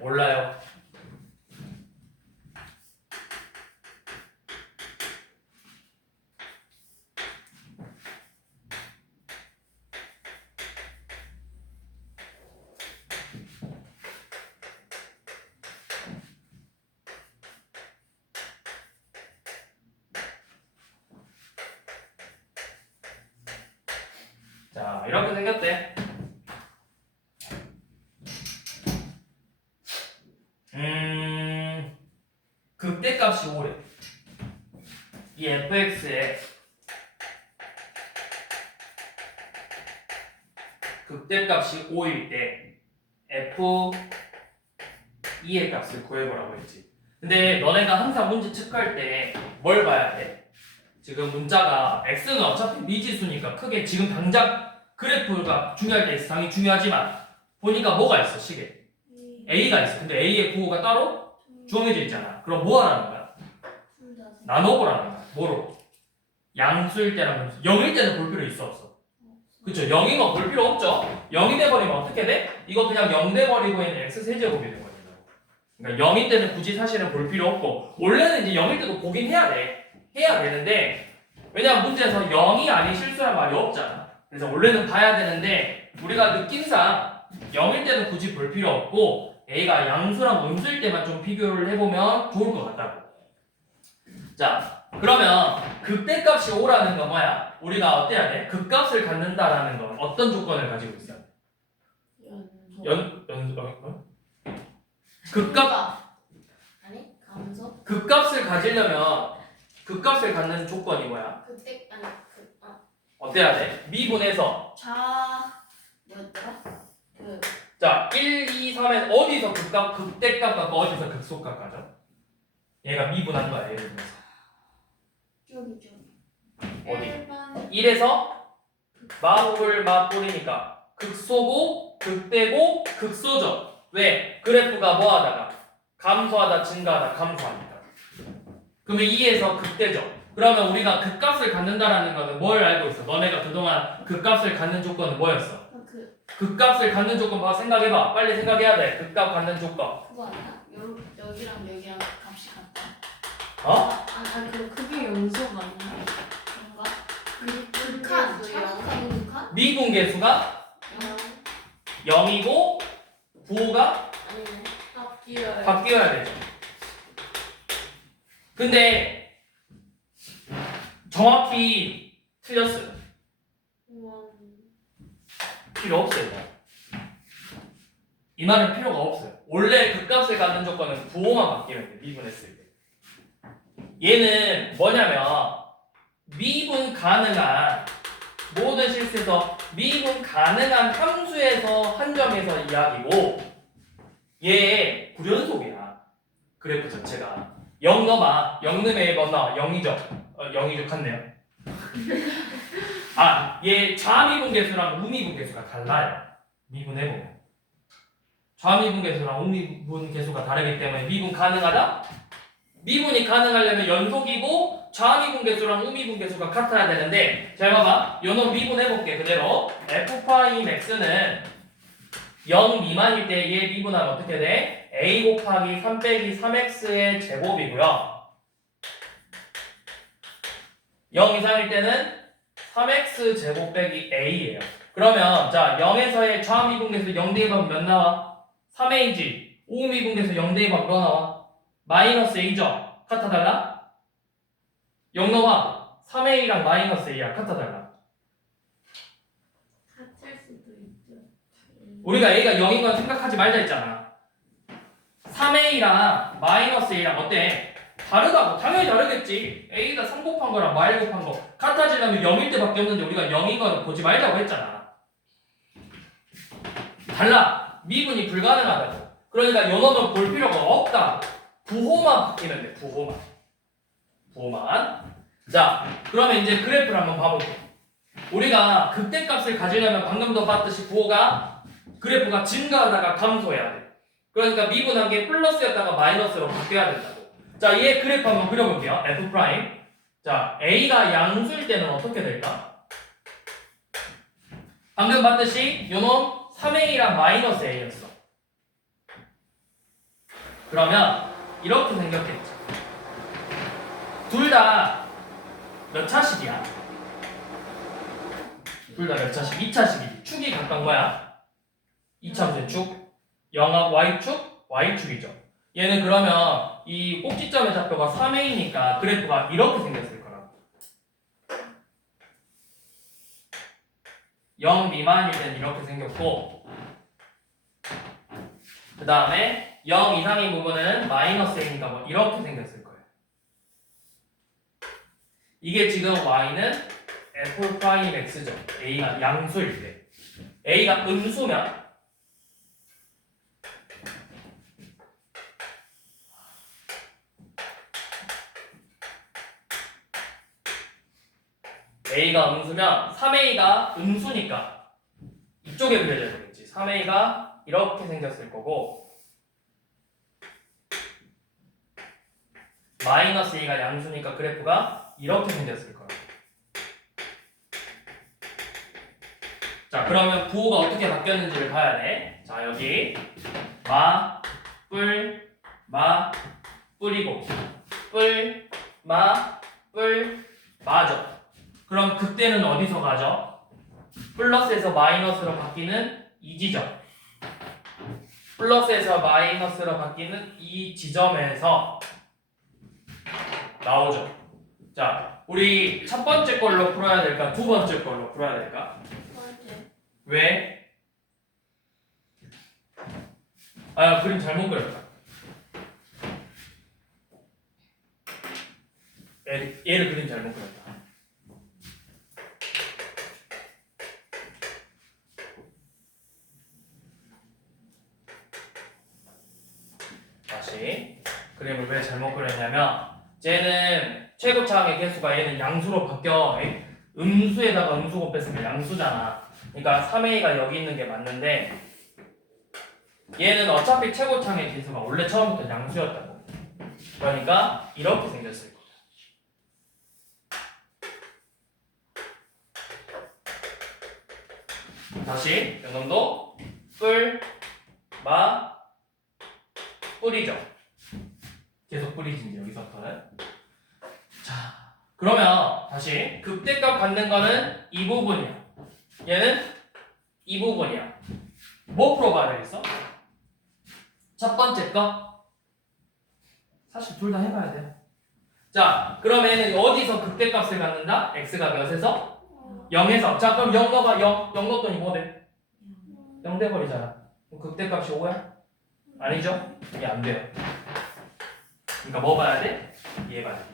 몰라요. 자, 이렇게 생겼대. 극대값이 5래. 이 fx의 극대값이 5일 때 f2의 값을 구해보라고 했지. 근데 너네가 항상 문제 체크할 때 뭘 봐야 돼? 지금 문자가 x는 어차피 미지수니까 크게 지금 당장 그래프가 중요할 때 상당히 중요하지만 보니까 뭐가 있어 식에? a가 있어. 근데 a의 부호가 따로 정해져 있잖아. 그럼 뭐 하라는 거야? 나눠보라는 거야. 뭐로? 양수일 때랑 0일 때는 볼 필요 있어 없어? 그쵸? 0이면 볼 필요 없죠? 0이 돼버리면 어떻게 돼? 이거 그냥 0 돼버리고 있는 x세제곱이 돼버린다고. 그러니까 0일 때는 굳이 사실은 볼 필요 없고 원래는 이제 0일 때도 보긴 해야 돼. 해야 되는데 왜냐면 문제에서 0이 아닌 실수란 말이 없잖아. 그래서 원래는 봐야 되는데 우리가 느낌상 0일 때는 굳이 볼 필요 없고 a가 양수랑 음수일 때만 좀 비교를 해보면 좋을 것 같다고. 자, 그러면 극대값이 5라는 건 뭐야? 우리가 어때야 돼? 극값을 갖는다라는 건 어떤 조건을 가지고 있어? 극값 아니 감소 극값을 가지려면 극값을 갖는 조건이 뭐야? 그때 아니 어때야 돼? 미분해서 뭐였더라? 자 1, 2, 3에 어디서 극대값 갖고 어디서 극소값 가죠? 얘가 미분한 거야. 예를 들어서 저기 어디? 1에서 마블 마블이니까 극소고 극대고 극소죠. 왜? 그래프가 뭐하다가 감소하다 증가하다 감소하니까. 그러면 2에서 극대죠. 그러면 우리가 극값을 갖는다라는 거는 뭘 알고 있어? 너네가 그동안 극값을 갖는 조건은 뭐였어? 극값을 갖는 조건 봐. 생각해봐. 빨리 생각해야 돼. 극값 갖는 조건. 그거 아니야? 여기랑 여기랑 값이 같다. 어? 아니 그게 연속 아니야? 그런가? 극한 차극한 극한? 미분계수가 0이고 부호가 아니네. 바뀌어야 되죠. 근데 정확히 틀렸어요. 필요 없어요. 이 말은 필요가 없어요. 원래 극값을 갖는 조건은 부호만 바뀌면 돼. 미분했을 때. 얘는 뭐냐면 미분 가능한 모든 실수에서 미분 가능한 함수에서 한 점에서 이야기고 얘 불연속이야. 그래프 자체가 0 넘어. 0 넣으면 1번 나와. 0이죠. 0이죠. 같네요. 얘 좌미분계수랑 우미분계수가 달라요. 미분해보면 좌미분계수랑 우미분계수가 다르기 때문에 미분 가능하다? 미분이 가능하려면 연속이고 좌미분계수랑 우미분계수가 같아야 되는데 잘 봐봐. 요놈 미분해볼게. 그대로 f' max는 0 미만일 때 얘 미분하면 어떻게 돼? a 곱하기 3 빼기 3x의 제곱이고요. 0 이상일 때는 3x 제곱 빼기 a예요. 그러면 자 0에서의 좌미분계수 0대 1번 몇 나와? 3a지. 우미분계수 0대 1번 뭐 나와? 마이너스 a죠. 같아 달라? 0 넘어. 3a랑 마이너스 a야. 같아 달라? 같을 수도 있죠. 우리가 a가 0인 건 생각하지 말자 했잖아. 3a랑 마이너스 a랑 어때? 다르다고. 당연히 다르겠지. a가 3 곱한 거랑 마이 곱한 거 같아지려면 0일 때밖에 없는데 우리가 0인 거는 보지 말자고 했잖아. 달라. 미분이 불가능하다고. 그러니까 요 놈은 볼 필요가 없다. 부호만 바뀌면 돼. 부호만. 자, 그러면 이제 그래프를 한번 봐볼게. 우리가 극대값을 가지려면 방금도 봤듯이 부호가 그래프가 증가하다가 감소해야 돼. 그러니까 미분한 게 플러스였다가 마이너스로 바뀌어야 된다고. 자, 얘 그래프 한번 그려볼게요. f'. 자, a가 양수일 때는 어떻게 될까? 방금 봤듯이 요놈 3a랑 마이너스 a였어. 그러면 이렇게 생겼겠지. 둘 다 몇 차식이야? 둘 다 몇 차식? 2차식이지. 축이 각각 뭐야? 2차원의 축, 0하고 y축, y축이죠. 얘는 그러면 이 꼭지점의 좌표가 3a니까 그래프가 이렇게 생겼을 거라고. 0 미만일 땐 이렇게 생겼고, 그 다음에 0 이상인 부분은 마이너스 a니까 뭐 이렇게 생겼을 거예요. 이게 지금 y는 f 프라임 x죠. a가 양수일 때. a가 음수면 a가 음수면 3a가 음수니까 이쪽에 그려져야 되겠지. 3a가 이렇게 생겼을 거고 마이너스 a가 양수니까 그래프가 이렇게 생겼을 거야. 자, 그러면 부호가 어떻게 바뀌었는지를 봐야 돼. 자, 여기 마, 뿔, 마, 뿔이고 뿔, 마, 뿔, 마죠. 그럼 그때는 어디서 가죠? 플러스에서 마이너스로 바뀌는 이 지점. 플러스에서 마이너스로 바뀌는 이 지점에서 나오죠. 자, 우리 첫 번째 걸로 풀어야 될까? 두 번째 걸로 풀어야 될까? 왜? 아, 그림 잘못 그렸다. 얘를 그림 잘못 그렸다. 다시 그림을 왜 잘못 그렸냐면 쟤는 최고차항의 개수가 얘는 양수로 바뀌어. 음수에다가 음수 곱했으면 양수잖아. 그러니까 3a가 여기 있는 게 맞는데 얘는 어차피 최고차항의 개수가 원래 처음부터 양수였다고. 그러니까 이렇게 생겼을 거야. 다시 연놈도 뿔, 마, 뿔이죠. 계속 뿔이지 여기서부터는. 자, 그러면 다시 극대값 갖는 거는 이 부분이야. 얘는 이 부분이야. 뭐 풀어봐야 되겠어? 첫 번째 거 사실 둘 다 해봐야 돼. 자, 그러면 어디서 극대값을 갖는다? x가 몇에서? 0에서. 자, 그럼 0 넣어봐. 0 넣었더니 뭐 돼? 0 돼버리잖아. 그럼 극대값이 5야? 아니죠? 이게 안 돼요. 그러니까 뭐 봐야 돼? 얘 봐야 돼.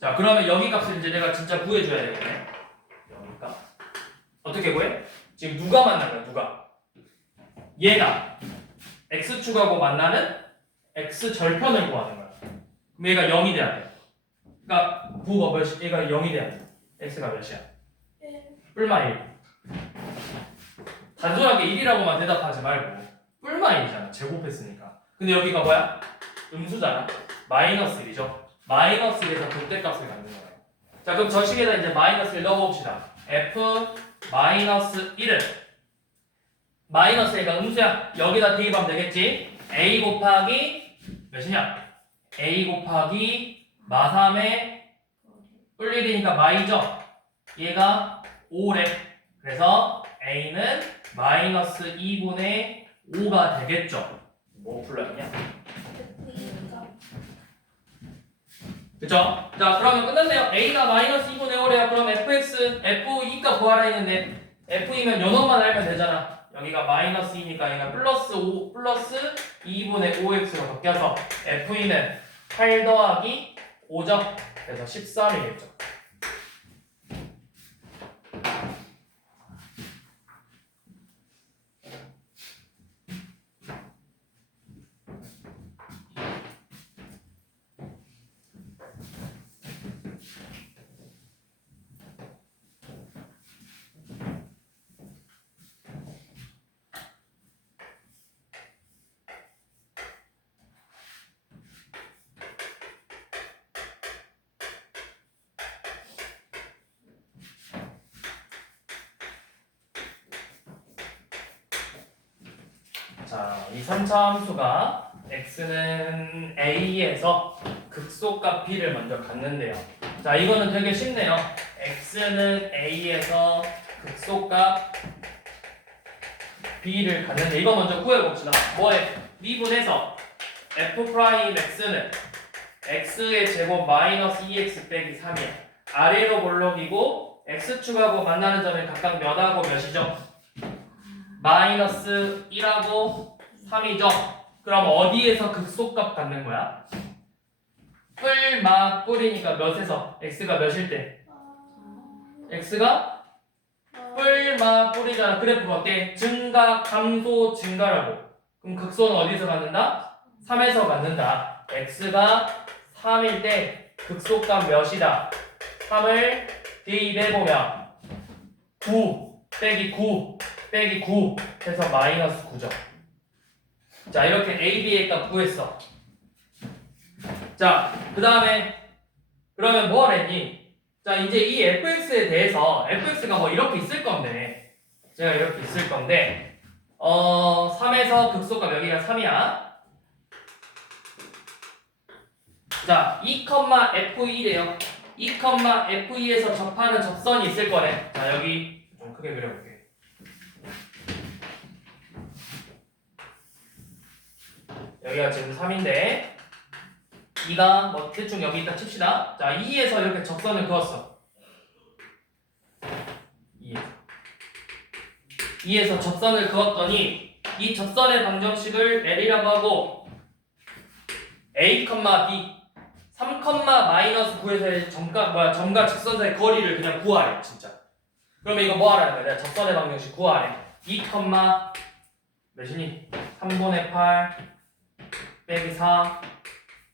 자, 그러면 여기 값을 이제 내가 진짜 구해줘야 되겠네. 여기 값. 어떻게 구해? 지금 누가 만난 거야? 누가? 얘가 x축하고 만나는 x절편을 구하는 거야. 그럼 얘가 0이 돼야 돼. 그러니까 부호가 몇이? 얘가 0이 돼야 돼. x가 몇이야? 뿔마 1. 단순하게 1이라고만 대답하지 말고 뿔마 1이잖아. 제곱했으니까. 근데 여기가 뭐야? 음수잖아. 마이너스 1이죠. 마이너스 1에서 극대값을 갖는 거예요. 자, 그럼 저 식에다 이제 마이너스를 넣어봅시다. f 마이너스 1은 마이너스 1가 음수야. 여기다 대입하면 되겠지. a 곱하기 몇이냐? a 곱하기 마3의 뿔 1이니까 마이죠. 얘가 5래. 그래서 a는 마이너스 2분의 5가 되겠죠. 뭐 풀렸냐? 그쵸? 자, 그러면 끝났네요. a가 마이너스 2분의 5래요. 그럼 fx, f2가 구하라 했는데 f이면 요놈만 알면 되잖아. 여기가 마이너스 2니까 얘가 플러스 5 플러스 2분의 5x로 바뀌어서 f는 8 더하기 5죠. 그래서 13이겠죠. 자, 이 3차 함수가 x는 a에서 극소값 b를 먼저 갖는데요. 자, 이거는 되게 쉽네요. x는 a에서 극소값 b를 갖는데 이거 먼저 구해봅시다. 뭐에? 미분해서 f 프라임 x는 x의 제곱 마이너스 2x 빼기 3이야. 아래로 볼록이고 x축하고 만나는 점이 각각 몇하고 몇이죠? 마이너스 1하고 3이죠. 그럼 어디에서 극소값 갖는 거야? 뿔, 마, 뿔이니까 몇에서? x가 몇일 때? x가 뿔, 마, 뿔이잖아. 그래프가 어때? 증가, 감소, 증가라고. 그럼 극소는 어디서 갖는다? 3에서 갖는다. x가 3일 때 극소값 몇이다? 3을 대입해보면 9 빼기 9 빼기 9 해서 마이너스 9죠. 자, 이렇게 a, b의 값 구했어. 자, 그 다음에 그러면 뭐 하랬니? 자, 이제 이 fx에 대해서 fx가 뭐 이렇게 있을 건데 제가 이렇게 있을 건데 3에서 극소값 여기가 3이야. 자, 2,f2래요. 2,f2에서 접하는 접선이 있을 거네. 자, 여기 좀 크게 그려볼게. 여기가 지금 3인데 2가 뭐 대충 여기 있다 칩시다. 자, 2에서 이렇게 접선을 그었어. 2에서 접선을 그었더니 이 접선의 방정식을 L이라고 하고 A, B 3, 마이너스 9에서의 점과 직선 사이 거리를 그냥 구하래. 진짜. 그러면 이거 뭐 하라는 거야? 내가 접선의 방정식 구하래. 2, 몇이니? 3분의 8 빼기 4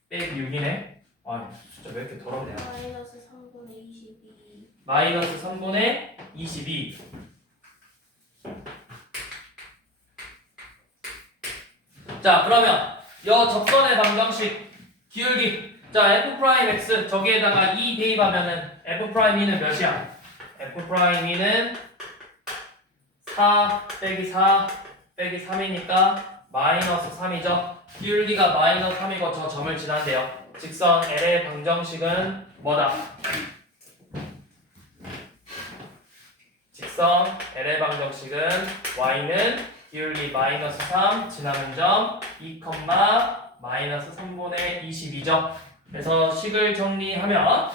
빼기 6이네. 아, 진짜 왜 이렇게 더럽냐. 마이너스 3분의 22. 마이너스 3분의 22. 자, 그러면 여 접선의 방정식 기울기. 자, f'(x) 저기에다가 2 대입하면은 f'(2는 몇이야? f'(2는 4 빼기 4 빼기 3이니까 마이너스 3이죠. 기울기가 마이너스 3이고 저 점을 지난대요. 직선 L의 방정식은 뭐다? 직선 L의 방정식은 y는 기울기 마이너스 3 지나는 점 2, 마이너스 3분의 22죠. 그래서 식을 정리하면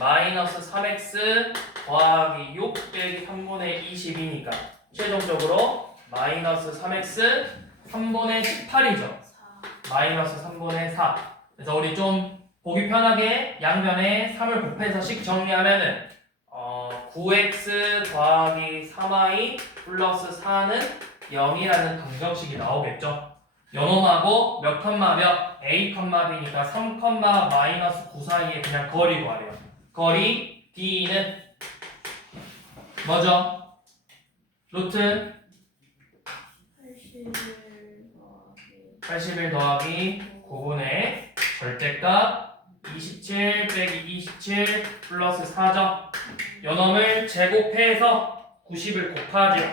마이너스 3x 더하기 6 빼기 3분의 22니까 최종적으로 마이너스 3x 3분의 18이죠. 마이너스 3분의 4. 그래서 우리 좀 보기 편하게 양변에 3을 곱해서 식 정리하면은 9x 더하기 3y 플러스 4는 0이라는 방정식이 나오겠죠. 요놈하고 몇 컴마 몇? a, b니까 3, 마이너스 9 사이에 그냥 거리 구하래요. 거리 d는 뭐죠? 루트 81 더하기 9분의 절대값 27 빼기 27 플러스 4죠. 요놈을 제곱해서 90을 곱하죠.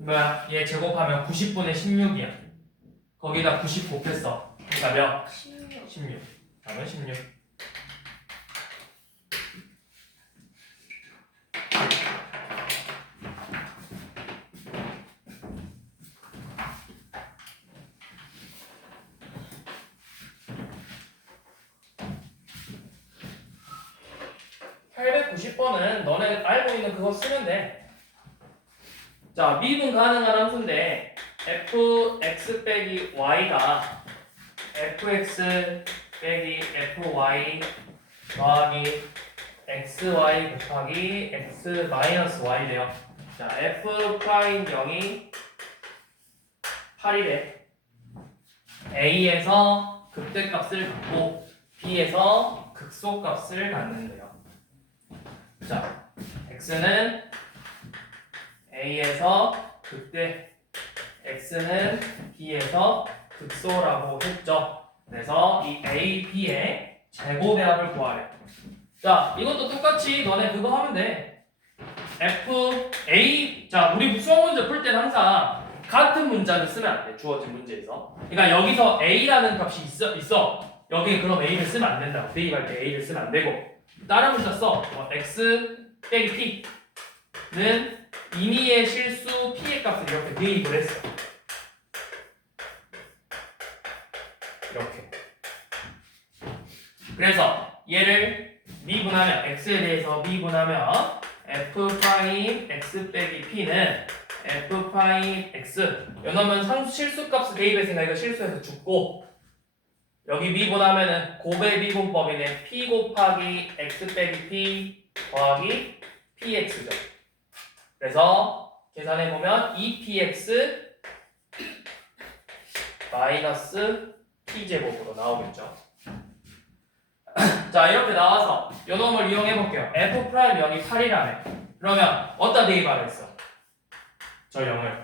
뭐야? 얘 제곱하면 90분의 16이야. 거기다 90 곱했어. 그러니까 몇? 16. 답은 16. (890번은) 너네 알고 있는 그거 쓰면 돼. 자, 미분 가능한 함수인데 fx 빼기 y가 fx 빼기 fy 더하기 xy 곱하기 x 마이너스 y래요. 자, f 프라임 0이 8이래. a에서 극대값을 갖고 b에서 극소값을 갖는데요. 자, x는 a에서 극대, x는 b에서 극소라고 했죠. 그래서 이 a, b의 제곱의 합을 구하래. 자, 이것도 똑같이 너네 그거 하면 돼. FA 자 우리 수학 문제 풀 때는 항상 같은 문자를 쓰면 안 돼. 주어진 문제에서. 그러니까 여기서 A라는 값이 있어. 여기에 그럼 A를 쓰면 안 된다. 대입할 때 A를 쓰면 안 되고 다른 문자 써. X 빼기 P는 임의의 실수 P의 값을 이렇게 대입을 했어. 이렇게. 그래서 얘를 미분하면 X에 대해서 미분하면 F' X 빼기 P는 F' X 요놈은 상수 실수값을 대입했으니까 이거 실수해서 죽고 여기 미분하면은 곱의 미분법이네 P 곱하기 X 빼기 P 더하기 PX죠. 그래서 계산해보면 2PX 마이너스 P제곱으로 나오겠죠. 자 이렇게 나와서 요놈을 이용해볼게요. F' 0이 8이라네. 그러면 어디다 대입하라 했어? 저 0을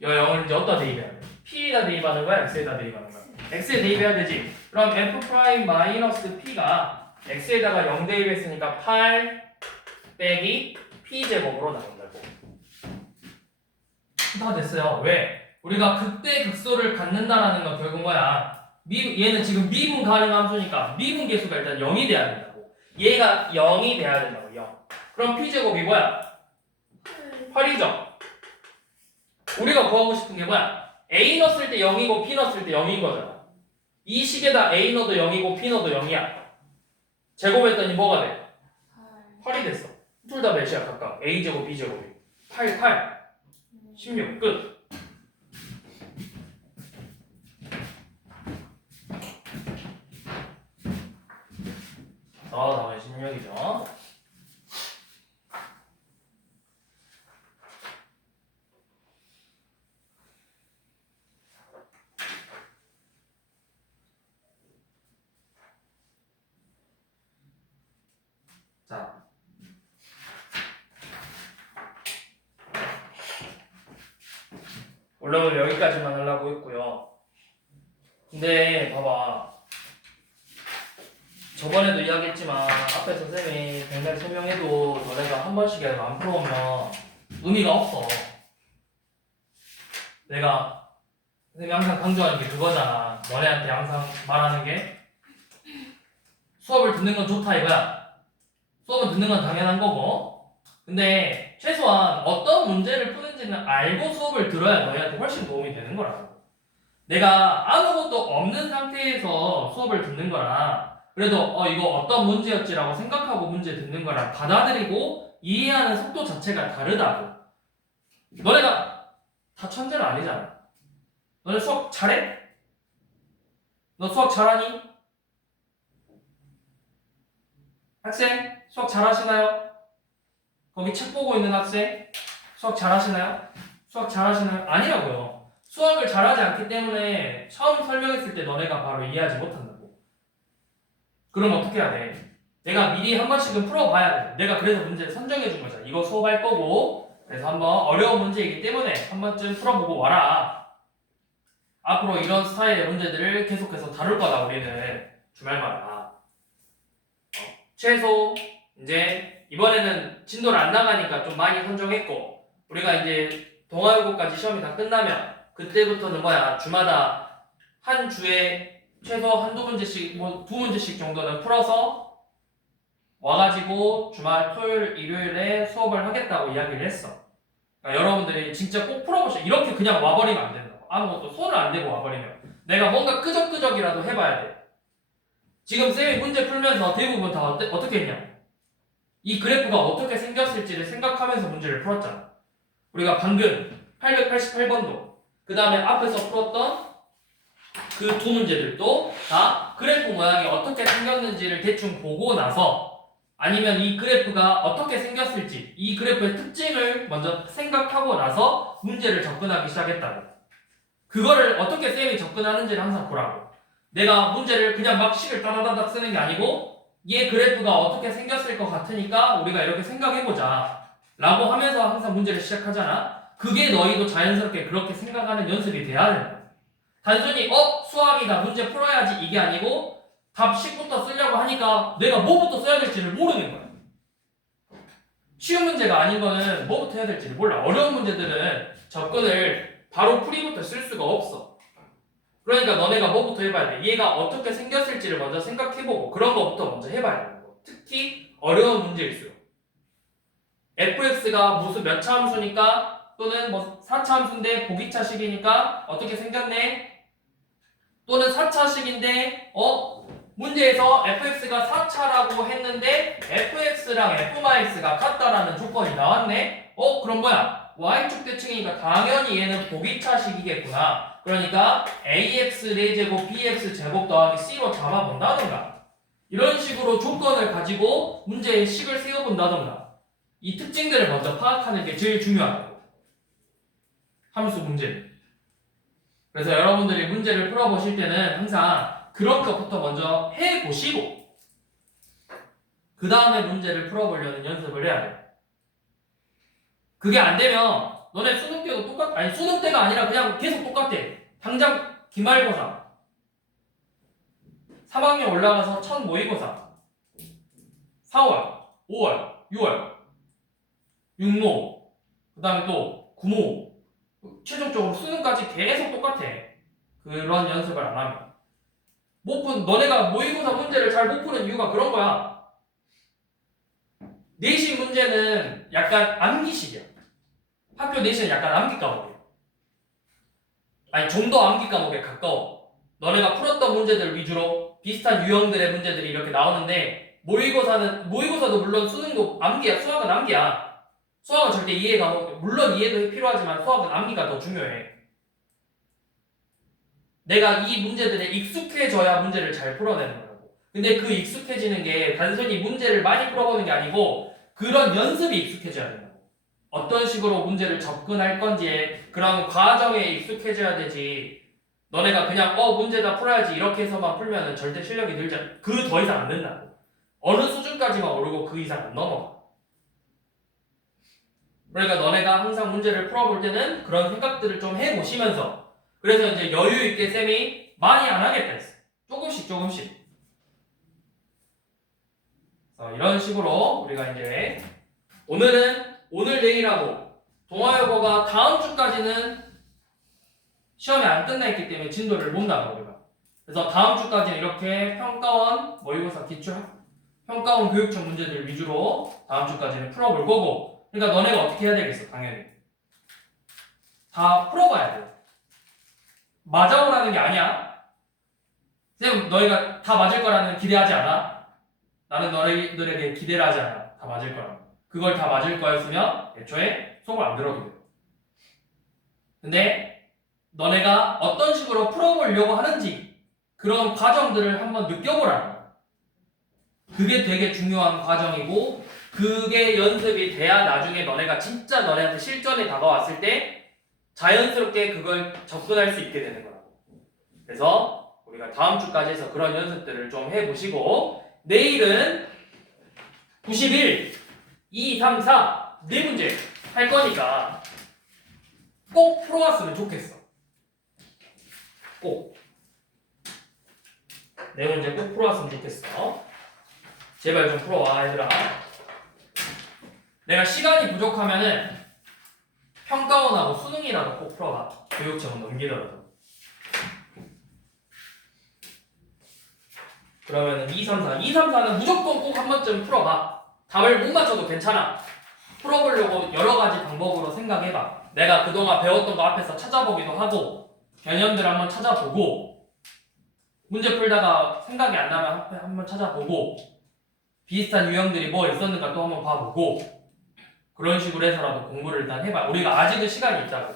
이 0을 이제 어디다 대입해야 돼? P에다 대입하는 거야? X에다 대입하는 거야? X에 대입해야 되지. 그럼 F' 마이너스 P가 X에다가 0 대입했으니까 8 빼기 P제곱으로 나온다고. 다 됐어요. 왜? 우리가 극대 극소를 갖는다라는 건 결국 뭐야? 얘는 지금 미분 가능 함수니까 미분 계수가 일단 0이 돼야 된다고. 얘가 0이 돼야 된다고. 0. 그럼 P제곱이 뭐야? 8이죠. 우리가 구하고 싶은 게 뭐야? A 넣었을 때 0이고 P 넣었을 때 0인 거잖아. 이 식에다 A 넣어도 0이고 P 넣어도 0이야. 제곱했더니 뭐가 돼? 8이 됐어. 둘 다 몇이야 각각? A제곱 B제곱이 8 16 끝. 다음에 16이죠. 자, 원래 오늘 여기까지만 하려고 했고요. 근데 봐봐. 저번에도 이야기했지만 앞에서 쌤이 굉장히 설명해도 너네가 한 번씩이라도 안 풀어오면 의미가 없어. 내가 쌤이 항상 강조하는 게 그거잖아. 너네한테 항상 말하는 게 수업을 듣는 건 좋다 이거야. 수업을 듣는 건 당연한 거고 근데 최소한 어떤 문제를 푸는지는 알고 수업을 들어야 너희한테 훨씬 도움이 되는 거라고. 내가 아무것도 없는 상태에서 수업을 듣는 거랑 그래도 이거 어떤 문제였지라고 생각하고 문제 듣는 거랑 받아들이고 이해하는 속도 자체가 다르다고. 너네가 다 천재는 아니잖아. 너네 수학 잘해? 너 수학 잘하니? 학생? 수학 잘하시나요? 거기 책 보고 있는 학생? 수학 잘하시나요? 수학 잘하시나요? 아니라고요. 수학을 잘하지 않기 때문에 처음 설명했을 때 너네가 바로 이해하지 못한다고. 그럼 어떻게 해야 돼? 내가 미리 한 번씩은 풀어봐야 돼. 내가 그래서 문제를 선정해 준 거잖아. 이거 수업할 거고 그래서 한번 어려운 문제이기 때문에 한 번쯤 풀어보고 와라. 앞으로 이런 스타일의 문제들을 계속해서 다룰 거다 우리는 주말마다. 최소 이제 이번에는 진도를 안 나가니까 좀 많이 선정했고 우리가 이제 동아일보까지 시험이 다 끝나면 그때부터는 뭐야 주마다 한 주에 최소 한두 문제씩 뭐 두 문제씩 정도는 풀어서 와가지고 주말 토요일 일요일에 수업을 하겠다고 이야기를 했어. 그러니까 여러분들이 진짜 꼭 풀어보시오. 이렇게 그냥 와버리면 안 된다고. 아무것도 손을 안 대고 와버리면 내가 뭔가 끄적끄적이라도 해봐야 돼. 지금 쌤이 문제 풀면서 대부분 다 어떻게 했냐? 이 그래프가 어떻게 생겼을지를 생각하면서 문제를 풀었잖아. 우리가 방금 888번도 그 다음에 앞에서 풀었던 그 두 문제들도 다 그래프 모양이 어떻게 생겼는지를 대충 보고 나서 아니면 이 그래프가 어떻게 생겼을지 이 그래프의 특징을 먼저 생각하고 나서 문제를 접근하기 시작했다고. 그거를 어떻게 쌤이 접근하는지를 항상 보라고. 내가 문제를 그냥 막 식을 따다다닥 쓰는 게 아니고 얘 그래프가 어떻게 생겼을 것 같으니까 우리가 이렇게 생각해보자 라고 하면서 항상 문제를 시작하잖아. 그게 너희도 자연스럽게 그렇게 생각하는 연습이 돼야 된다. 단순히 수학이다 문제 풀어야지 이게 아니고 답 10부터 쓰려고 하니까 내가 뭐부터 써야 될지를 모르는 거야. 쉬운 문제가 아닌 거는 뭐부터 해야 될지 몰라. 어려운 문제들은 접근을 바로 풀이부터 쓸 수가 없어. 그러니까 너네가 뭐부터 해봐야 돼. 얘가 어떻게 생겼을지를 먼저 생각해보고 그런 거부터 먼저 해봐야 되는 거. 특히 어려운 문제일수록. fx가 무슨 몇 차 함수니까 또는 뭐 4차 함수인데 보기차식이니까 어떻게 생겼네? 또는 4차식인데 문제에서 fx가 4차라고 했는데 fx랑 fx가 같다라는 조건이 나왔네? 그럼 뭐야? y축 대칭이니까 당연히 얘는 보기차식이겠구나. 그러니까 ax 4제곱 bx 제곱 더하기 c로 잡아본다던가 이런 식으로 조건을 가지고 문제의 식을 세워본다던가 이 특징들을 먼저 파악하는 게 제일 중요하다고. 함수 문제. 그래서 여러분들이 문제를 풀어보실 때는 항상 그런 것부터 먼저 해보시고 그 다음에 문제를 풀어보려는 연습을 해야 돼. 그게 안 되면 너네 수능 때도 아니 수능 때가 아니라 그냥 계속 똑같아. 당장 기말고사 3학년 올라가서 첫 모의고사 4월, 5월, 6월 육모 그 다음에 또 구모 최종적으로 수능까지 계속 똑같아. 그런 연습을 안 하면 너네가 모의고사 문제를 잘 못 푸는 이유가 그런 거야. 내신 문제는 약간 암기식이야. 학교 내신은 약간 암기 과목이야. 아니 좀 더 암기 과목에 가까워. 너네가 풀었던 문제들 위주로 비슷한 유형들의 문제들이 이렇게 나오는데 모의고사도 물론 수능도 암기야. 수학은 암기야. 수학은 절대 이해 과목, 물론 이해도 필요하지만 수학은 암기가 더 중요해. 내가 이 문제들에 익숙해져야 문제를 잘 풀어내는 거라고. 근데 그 익숙해지는 게 단순히 문제를 많이 풀어보는 게 아니고 그런 연습이 익숙해져야 된다고. 어떤 식으로 문제를 접근할 건지에 그런 과정에 익숙해져야 되지. 너네가 그냥 문제다 풀어야지 이렇게 해서만 풀면은 절대 실력이 늘지 않아. 그 더 이상 안 는다고. 어느 수준까지만 오르고 그 이상 안 넘어가. 그러니까 너네가 항상 문제를 풀어볼 때는 그런 생각들을 좀 해보시면서 그래서 이제 여유 있게 쌤이 많이 안 하겠다 했어. 조금씩. 이런 식으로 우리가 이제 오늘 내일하고 동아여고가 다음 주까지는 시험이 안 끝나 있기 때문에 진도를 못 나가 우리가. 그래서 다음 주까지는 이렇게 평가원 모의고사 기출 평가원 교육청 문제들 위주로 다음 주까지는 풀어볼 거고. 그러니까 너네가 어떻게 해야 되겠어? 당연히 다 풀어봐야 돼. 맞아오라는 게 아니야. 쌤 너희가 다 맞을 거라는 기대하지 않아. 나는 너희들에게 기대를 하지 않아. 다 맞을 거라고. 그걸 다 맞을 거였으면 애초에 수업을 안 들어도 돼. 근데 너네가 어떤 식으로 풀어보려고 하는지 그런 과정들을 한번 느껴보라는 거야. 그게 되게 중요한 과정이고 그게 연습이 돼야 나중에 너네가 진짜 너네한테 실전에 다가왔을 때 자연스럽게 그걸 접근할 수 있게 되는 거라고. 그래서 우리가 다음 주까지 해서 그런 연습들을 좀 해보시고 내일은 91, 2, 3, 4 네 문제 할 거니까 꼭 풀어왔으면 좋겠어. 꼭. 네 문제 꼭 풀어왔으면 좋겠어. 제발 좀 풀어와 얘들아. 내가 시간이 부족하면은 평가원하고 수능이라도 꼭 풀어봐. 교육청은 넘기더라도. 그러면은 2, 3, 4. 2, 3, 4는 무조건 꼭 한 번쯤 풀어봐. 답을 못 맞춰도 괜찮아. 풀어보려고 여러 가지 방법으로 생각해봐. 내가 그동안 배웠던 거 앞에서 찾아보기도 하고 개념들 한번 찾아보고 문제 풀다가 생각이 안 나면 한번 찾아보고 비슷한 유형들이 뭐 있었는가 또 한번 봐보고 그런 식으로 해서라도 공부를 일단 해봐. 우리가 아직은 시간이 있다고.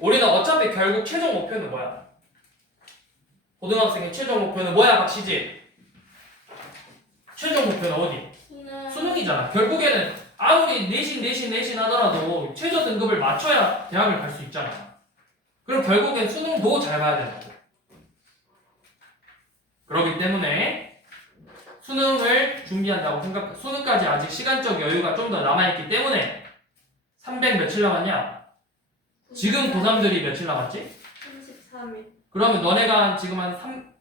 우리는 어차피 결국 최종 목표는 뭐야? 고등학생의 최종 목표는 뭐야, 박시지? 최종 목표는 어디? 수능이잖아. 결국에는 아무리 내신 하더라도 최저 등급을 맞춰야 대학을 갈 수 있잖아. 그럼 결국엔 수능도 잘 봐야 된다고. 그렇기 때문에 수능을 준비한다고 수능까지 아직 시간적 여유가 좀 더 남아있기 때문에 300 며칠 남았냐? 지금 고3들이 며칠 남았지? 33일. 그러면 너네가 지금 한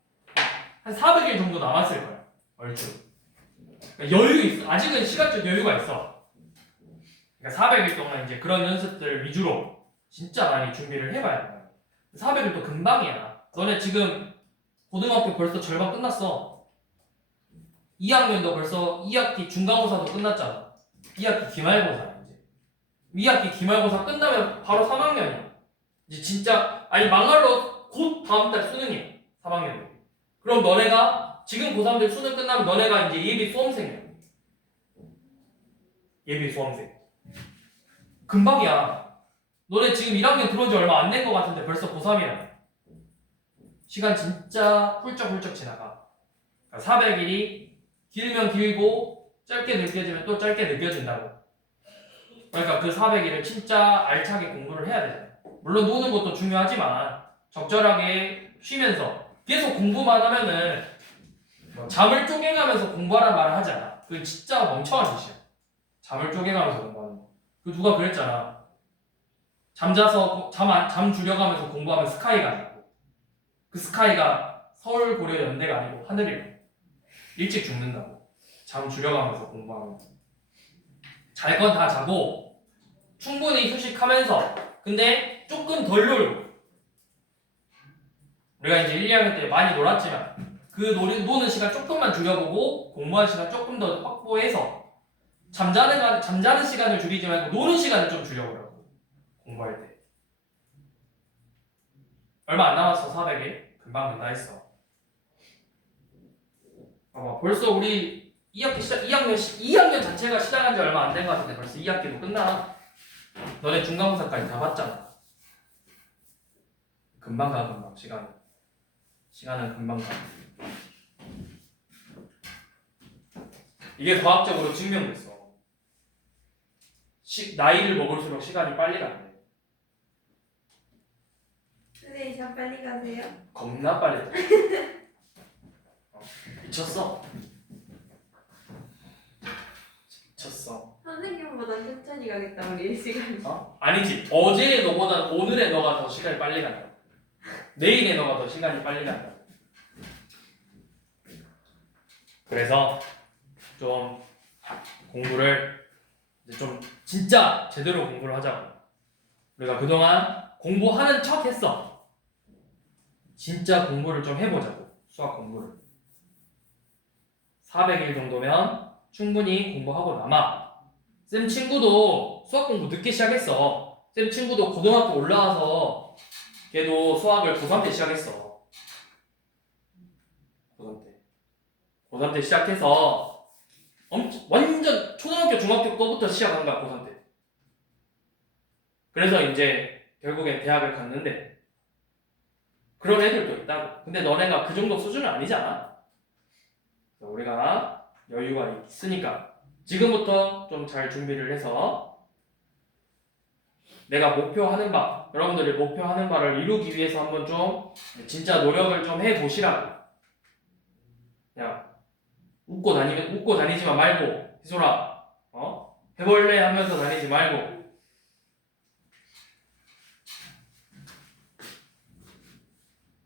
400일 정도 남았을 거야. 얼추. 그러니까 여유 있어. 아직은 시간적 여유가 있어. 그러니까 400일 동안 이제 그런 연습들 위주로 진짜 많이 준비를 해봐야 돼. 400일도 금방이야. 너네 지금 고등학교 벌써 절반 끝났어. 2학년도 벌써 2학기 중간고사도 끝났잖아. 2학기 기말고사야 이제. 2학기 기말고사 끝나면 바로 3학년이야. 이제 진짜 아니 막말로 곧 다음 달 수능이야. 3학년도. 그럼 너네가 지금 고3들 수능 끝나면 너네가 이제 예비 수험생이야. 예비 수험생. 금방이야. 너네 지금 1학년 들어온 지 얼마 안 된 것 같은데 벌써 고3이야. 시간 진짜 훌쩍훌쩍 지나가. 400일이 길면 길고 짧게 느껴지면 또 짧게 느껴진다고. 그러니까 그 400일을 진짜 알차게 공부를 해야 되잖아. 물론 노는 것도 중요하지만 적절하게 쉬면서 계속 공부만 하면은 잠을 쪼개가면서 공부하란 말을 하지 않아. 그건 진짜 멍청한 짓이야. 잠을 쪼개가면서 공부하는 거. 그 누가 그랬잖아. 잠자서 잠 줄여가면서 공부하면 스카이가 아니고 그 스카이가 서울 고려 연대가 아니고 하늘이고 일찍 죽는다고. 잠 줄여가면서 공부하면 잘 건 다 자고 충분히 휴식하면서 근데 조금 덜 놀고 우리가 이제 1, 2학년 때 많이 놀았지만 그 노는 시간 조금만 줄여보고 공부하는 시간 조금 더 확보해서 잠자는 시간을 줄이지 말고 노는 시간을 좀 줄여보라고. 공부할 때 얼마 안 남았어. 400일 금방 된다 했어. 봐봐 벌써 우리 2학년 자체가 시작한 지 얼마 안 된 것 같은데 벌써 2학기도 끝나. 너네 중간고사까지 다 봤잖아. 금방 가 금방 시간은 금방 가. 이게 과학적으로 증명됐어. 나이를 먹을수록 시간이 빨리 간대. 선생님 저 빨리 가세요. 겁나 빨리 가. 미쳤어. 미쳤어. 선생님보다 천천히 가겠다 우리 시간. 아니지. 어제의 너보다 오늘의 너가 더 시간이 빨리 간다. 내일의 너가 더 시간이 빨리 간다. 그래서 좀 공부를 이제 좀 진짜 제대로 공부를 하자고. 우리가 그동안 공부하는 척 했어. 진짜 공부를 좀 해보자고. 수학 공부를. 400일 정도면 충분히 공부하고 남아. 쌤 친구도 수학 공부 늦게 시작했어. 쌤 친구도 고등학교 올라와서 걔도 수학을 고3 때 시작했어. 고3 때 시작해서 완전 초등학교 중학교 거부터 시작한 거야. 고3 때. 그래서 이제 결국엔 대학을 갔는데 그런 애들도 있다고. 근데 너네가 그 정도 수준은 아니잖아. 우리가 여유가 있으니까 지금부터 좀 잘 준비를 해서 내가 목표하는 바, 여러분들이 목표하는 바를 이루기 위해서 한번 좀 진짜 노력을 좀 해보시라고. 야, 웃고 다니지만 말고, 희솔아, 해볼래 하면서 다니지 말고